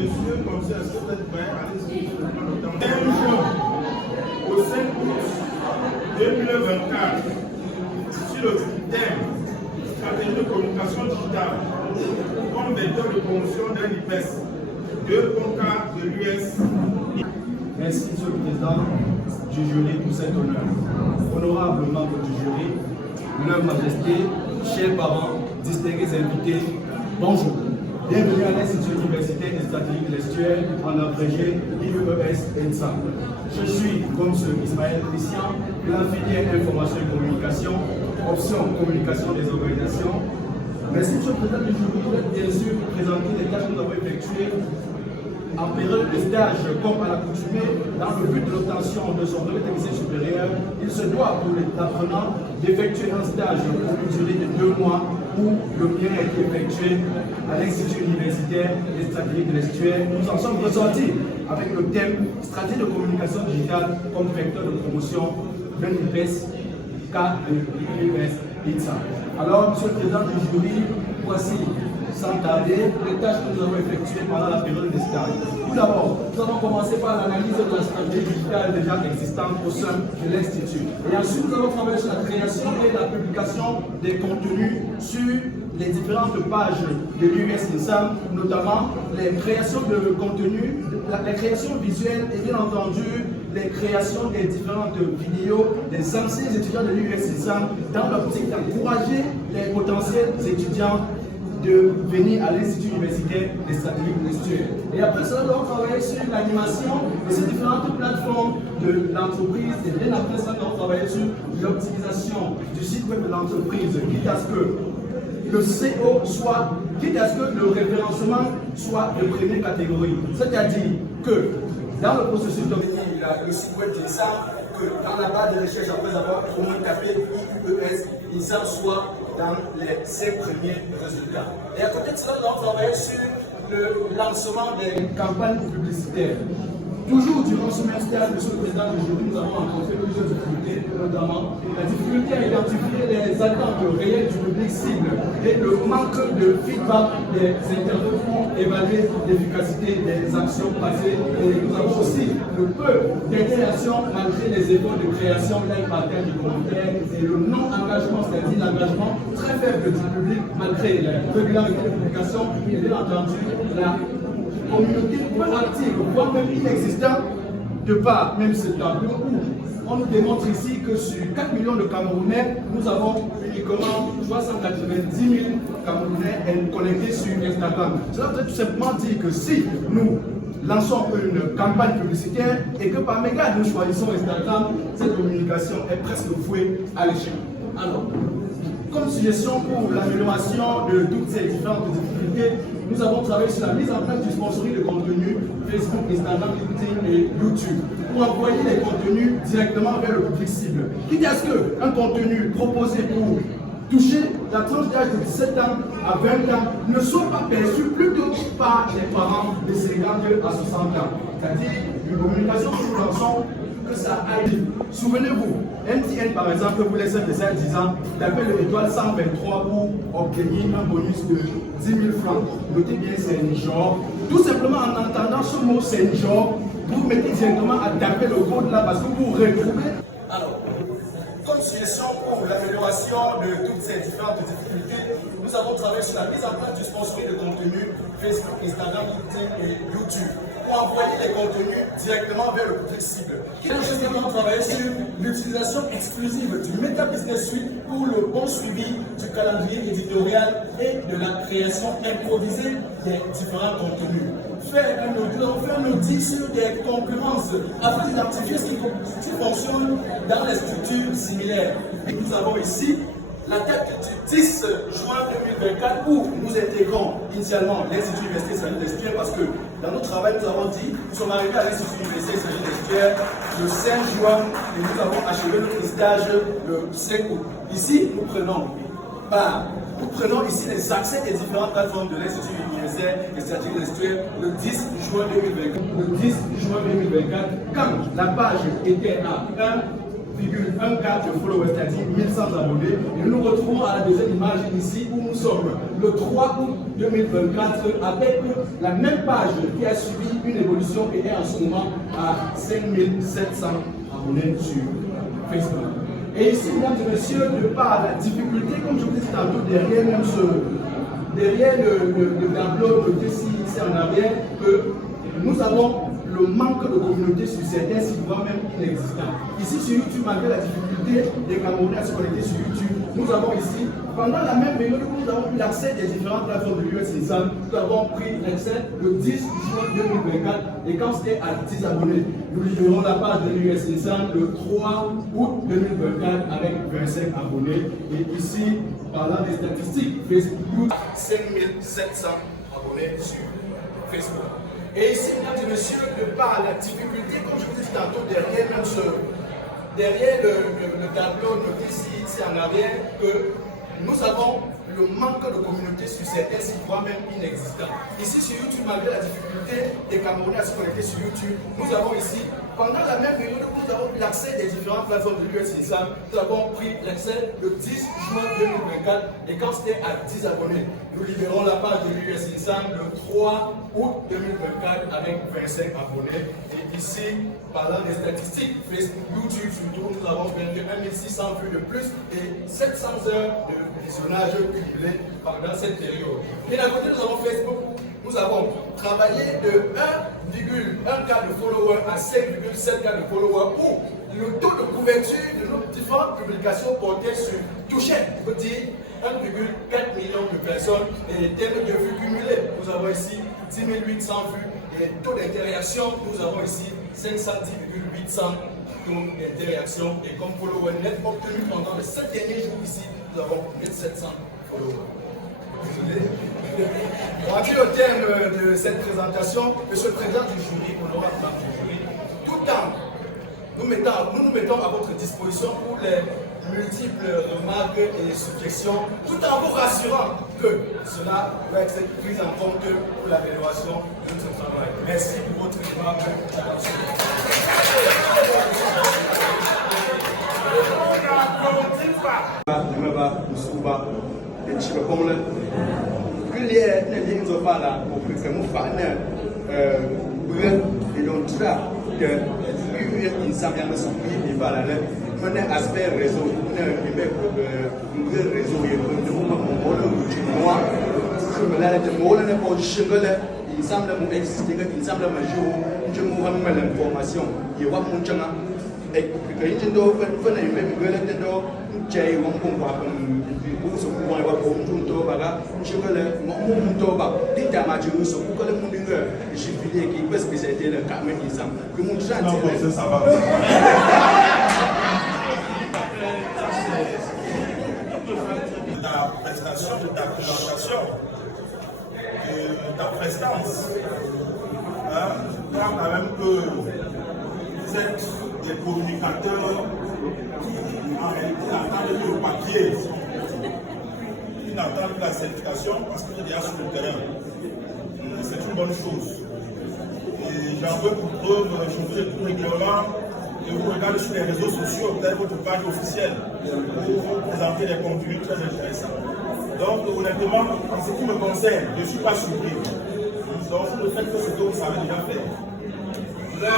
Monsieur le commissaire, est-ce que vous êtes prêt à aller suivre le plan de temps? 1 jour, au 5 août 2024, sur le thème stratégie de communication digitale, comme vecteur de promotion d'un IPES, 2 PONCA de l'US. Merci, Monsieur le Président du jury, pour cet honneur. Honorable membre du jury, leur Majesté, chers parents, distingués invités, bonjour. Bienvenue à l'Institut universitaire des stratégies de l'estuaire, en abrégé IEES-ENSA. Je suis, comme M. Ismaël Christian, de la filière information et communication, option communication des organisations. Merci, M. le Président du jury, de bien sûr présenter les tâches que nous avons effectuées en période de stage, comme à l'accoutumée, dans le but de l'obtention de son brevet technicien supérieur, il se doit pour l'apprenant d'effectuer un stage pour une durée de 2 mois où le mien a été effectué à l'Institut universitaire des stratégies de l'estuaire. Nous en sommes ressortis avec le thème stratégie de communication digitale comme vecteur de promotion d'un IPES cas de l'UES-INSA. Alors, Monsieur le Président du jury, voici sans tarder les tâches que nous avons effectuées pendant la période de stage. Tout d'abord, nous avons commencé par l'analyse de la stratégie digitale déjà existante au sein de l'Institut. Et ensuite, nous avons travaillé sur la création et la publication des contenus sur les différentes pages de l'US-INSA, notamment les créations de contenus, les créations visuelles et bien entendu les créations des différentes vidéos des anciens étudiants de l'US-INSA dans l'optique d'encourager les potentiels étudiants de venir à l'Institut universitaire des stratégies de l'estuaire. Et après cela, nous avons travaillé sur l'animation de ces différentes plateformes de l'entreprise. Et bien après ça, nous avons travaillé sur l'optimisation du site web de l'entreprise, quitte à ce que le CO soit, quitte à ce que le référencement soit de première catégorie. C'est-à-dire que dans le processus d'obtenir le site web d'INSA, que dans la barre de recherche, après avoir au moins tapé IUES, INSA soit dans les 5 premiers résultats. Et à côté de cela, nous avons travaillé sur le lancement des campagnes publicitaires. Toujours durant ce même stage, Monsieur le Président du jury, nous avons rencontré plusieurs difficultés, notamment la difficulté à identifier les attentes réelles du public cible et le manque de feedback des internautes pour évaluer l'efficacité des actions passées. Et nous avons aussi le peu d'interactions malgré les efforts de création, like, partage, de commentaires et le non-engagement, c'est-à-dire l'engagement très faible du public malgré la régularité de publication et bien entendu la communauté peu active, voire même inexistante, de par même ce tableau où on nous démontre ici que sur 4 millions de Camerounais, nous avons uniquement 390 000 Camerounais connectés sur Instagram. Cela veut tout simplement dire que si nous lançons une campagne publicitaire et que par méga nous choisissons Instagram, cette communication est presque vouée à l'échec. Alors, comme suggestion pour l'amélioration de toutes ces différentes difficultés, nous avons travaillé sur la mise en place du sponsoring de contenu Facebook, Instagram, LinkedIn et YouTube pour envoyer les contenus directement vers le public cible. Quitte à ce qu'un contenu proposé pour toucher la tranche d'âge de 17 ans à 20 ans ne soit pas perçu plutôt par les parents de 52 à 60 ans. C'est-à-dire une communication que nous lançons que ça aille. Souvenez-vous, MTN par exemple vous laisse un message disant d'appeler l'étoile 123 pour obtenir un bonus de 10 000 francs. Notez bien, c'est un genre. Tout simplement en entendant ce mot c'est un genre, vous mettez directement à taper le code là parce que vous retrouvez. Alors, comme suggestion pour l'amélioration de toutes ces différentes difficultés, nous avons travaillé sur la mise en place du sponsoring de contenu Facebook, Instagram, LinkedIn et YouTube pour envoyer les contenus directement vers le public cible. Nous avons travaillé sur l'utilisation exclusive du Meta Business Suite pour le bon suivi du calendrier éditorial et de la création improvisée des différents contenus. Nous avons fait un audit sur des concurrences afin d'identifier ce qui fonctionne dans les structures similaires. Et nous avons ici la date du 10 juin 2024 où nous intégrons initialement l'Institut universitaire des stratégies parce que dans notre travail, nous avons dit nous sommes arrivés à l'Institut universitaire des stratégies le 5 juin et nous avons achevé notre stage le 5 août. Ici, nous prenons ici les accès des différentes plateformes de l'Institut universitaire des stratégies le 10 juin 2024. Le 10 juin 2024, quand la page était à 1,14 de followers, c'est-à-dire 1100 abonnés. Et nous nous retrouvons à la deuxième image ici où nous sommes le 3 août 2024 avec la même page qui a subi une évolution et est en ce moment à 5700 abonnés sur Facebook. Et ici, mesdames et messieurs, de par la difficulté, comme je vous disais tantôt, derrière même derrière le tableau de ici en arrière, que nous avons le manque de communauté sur certains sites, voire même inexistants. Ici sur YouTube, malgré la difficulté des Camerounais à se connecter sur YouTube, nous avons ici, pendant la même période où nous avons eu l'accès des différentes plateformes de l'US Insan, nous avons pris l'accès le 10 juin 2024 et quand c'était à 10 abonnés, nous libérons la page de l'US Insan le 3 août 2024 avec 25 abonnés. Et ici, parlant des statistiques, Facebook, 5700 abonnés sur Facebook. Et ici, mesdames et messieurs, de par la difficulté, comme je vous disais tantôt, derrière le tableau de ici en arrière, que nous avons le manque de communauté sur certains sites, voire même inexistants. Ici sur YouTube, malgré la difficulté des Camerounais à se connecter sur YouTube, nous avons ici, pendant la même période où nous avons eu l'accès des différentes plateformes de l'US Insan, nous avons pris l'accès le 10 juin 2024 et quand c'était à 10 abonnés, nous libérons la page de l'US Insan le 3 août 2024 avec 25 abonnés. Et ici, parlant des statistiques, Facebook, YouTube, surtout, nous avons 21 600 vues de plus et 700 heures de visionnage cumulé pendant cette période. Et d'un côté, nous avons Facebook, nous avons travaillé de 1,1K de followers à 5,7K de followers où le taux de couverture de nos différentes publications portait sur touchait, on peut dire, 1,4 million de personnes et en termes de vues cumulées, nous avons ici 10 800 vues et taux d'interaction, nous avons ici 510,800 taux d'interaction et comme follower net obtenu pendant les 7 derniers jours ici, nous avons 1700 followers. Désolé. On dit au terme de cette présentation, Monsieur le Président du jury, honorable membre du jury, tout en nous mettons à votre disposition pour les multiples remarques et suggestions, tout en vous rassurant que cela va être pris en compte pour l'amélioration de notre travail. Merci pour votre aimable attention. Aspect réseau, réseau, il semble exister, il semble je l'information, il y a et que jai wong pung wa pung bu so ku wa pung tun to ba ga je que le mon to ba di ta ma ju so ku le mun dinga je vidé qui parce que c'était le cas mais ils ont que mon chat ça va. La prestation de ta présentation, de ta prestance, quand même que vous êtes des communicateurs qui en réalité n'entendent plus le papier, qui n'entendent plus la certification parce que vous êtes déjà sur le terrain. C'est une bonne chose. Et j'en veux pour preuve, je vous ai tout régulièrement. Et vous regardez sur les réseaux sociaux, vous avez votre page officielle pour présenter des contenus très intéressants. Donc, honnêtement, en ce qui me concerne, je ne suis pas surpris. Donc, le fait que ce que vous savez déjà faire. Vous avez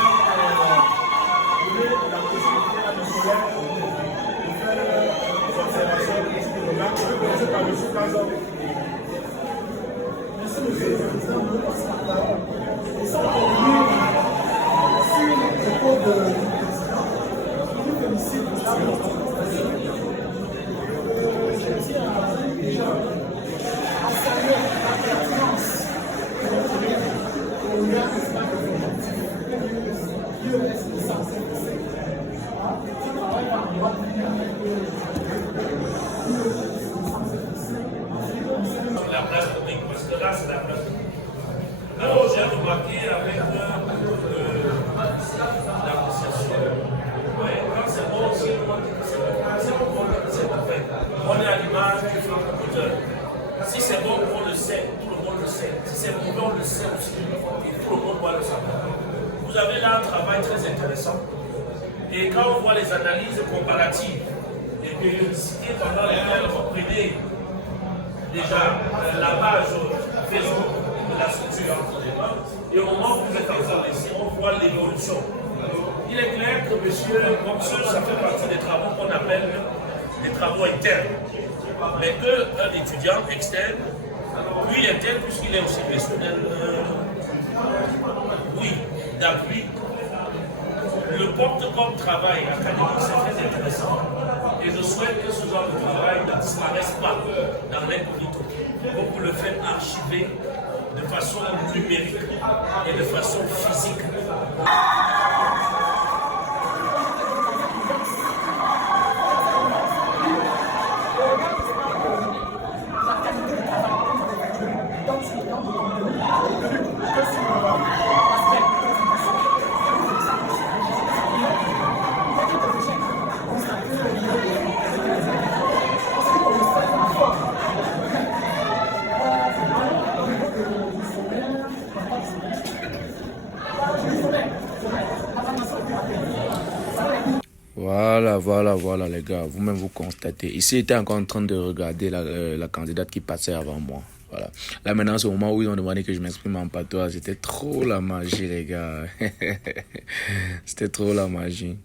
donné la possibilité à nos collègues de faire des observations, des remarques. Je vais commencer par M. Kazan. Merci, monsieur le Président. Et ça, on est sur le propos de. La place publique, parce que là c'est la place publique. Alors j'ai remarqué avec l'appréciation, quand c'est bon, c'est parfait. On est à l'image du computer. Si c'est bon, on le sait, tout le monde le sait. Si c'est mauvais, on le sait aussi, et tout le monde doit le savoir. Vous avez là un travail très intéressant. Et quand on voit les analyses comparatives, les périodicités pendant lesquelles vous prenez déjà la page Facebook de la structure entre les mains. Et au moment où vous êtes encore ici, on voit l'évolution. Il est clair que M. Boxer, ça fait partie des travaux qu'on appelle des travaux internes. Mais qu'un étudiant externe, lui interne, puisqu'il est aussi personnel, oui, d'appui, le porte comme travail académique, c'est très intéressant. Et je souhaite que ce genre de travail ne disparaisse pas dans l'incognito. Pour le faire archiver de façon numérique et de façon physique. Voilà les gars, vous-même vous constatez. Ici, j'étais encore en train de regarder la candidate qui passait avant moi. Voilà. Là maintenant, c'est au moment où ils ont demandé que je m'exprime en patois. C'était trop la magie les gars. C'était trop la magie.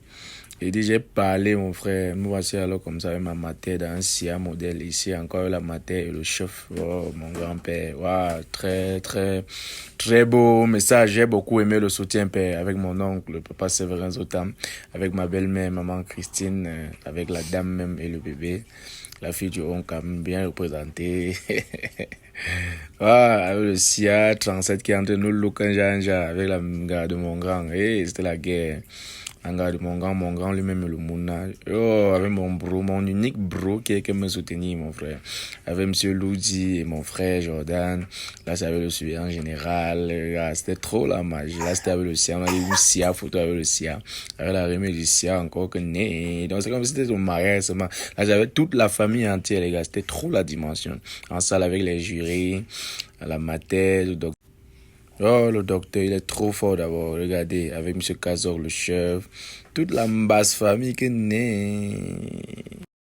Il dit, j'ai parlé, mon frère. Nous voici alors comme ça avec ma mater dans un SIA modèle. Ici, encore la mater et le chef. Oh, mon grand-père. Wow, très beau message. J'ai beaucoup aimé le soutien, père, avec mon oncle, le papa Séverin Zotam, avec ma belle-mère, maman Christine, avec la dame même et le bébé. La fille du oncle a bien représenté. Avec le SIA 37 qui est entre nous, Loukanja, avec la gare de mon grand. C'était la guerre. Regarde mon grand lui-même le Mouna. Oh, avec mon bro, mon unique bro qui me soutenir, mon frère. Avec monsieur Loudi et mon frère Jordan. Là, c'est avec le surveillant général. Là, c'était trop la magie. Là, c'était avec le SIA. On a eu SIA, photo avec le SIA. Avec la remise du SIA encore que né. Donc, c'est comme si c'était son mariage seulement. Là, j'avais toute la famille entière, les gars. C'était trop la dimension. En salle avec les jurys, la mater, le docteur. Oh, le docteur, il est trop fort d'abord. Regardez, avec M. Kazor, le chef, toute la basse famille qui est née.